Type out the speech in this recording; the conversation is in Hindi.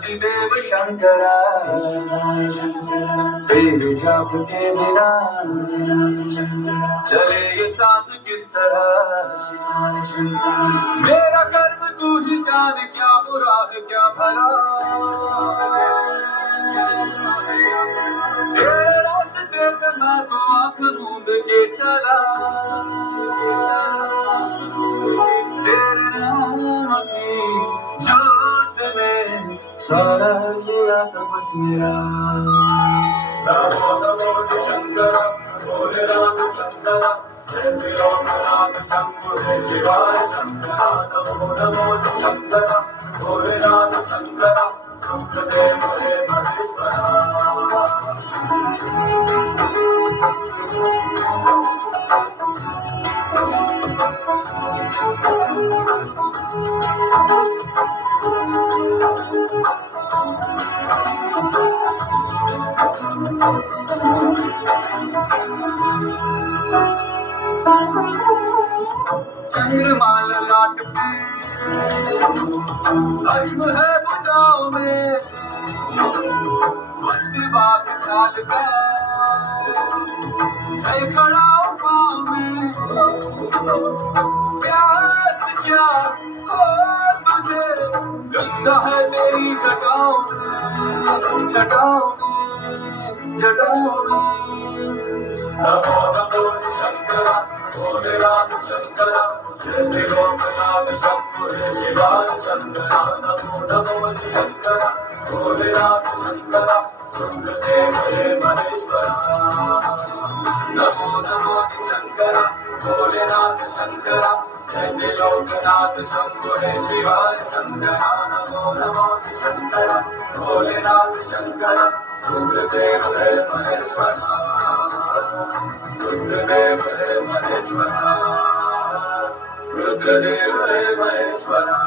आदिदेव शंकरा तेरे जाप के बिना चले ये सांस किस तरह। मेरा कर्म तू ही जान, क्या बुरा है क्या भला। तेरे रास्ते पे मैं तो आंख मूंद के चला। तेरे नाम की जोत में सारा लिया तपस मेरा। नमो नमो शंकर भोले राम शंकर जय त्रिलोकनाथ शंभो जय शिवाय शंकर। नमो नमो शंकर भोले राम शंकर रुद्रदेव हे महेश्वरा। चंद्रमाल लाट पे भस्म है भुजाओं में, मस्ती बाग चाल का है खड़ा हूँ पाँव में। प्यास क्या हो तुझे, गंगा है तेरी जटाओं में, जटाओं में, जटाओं में। नमो नमो शंकरा भोले राम शंकरा जय त्रिलोकनाथ शंभो जय शिवाय शंकरा। नमो नमो शंकरा भोले राम शंकरा रुद्रदेव हे महेश्वरा। नमो नमो शंकरा भोले राम शंकरा जय त्रिलोकनाथ शंभो जय शिवाय शंकरा। नमो नमो शंकरा भोले राम शंकरा रुद्रदेव हे महेश्वरा। रुद्रदेव हे महेश्वरा, रुद्रदेव हे महेश्वरा।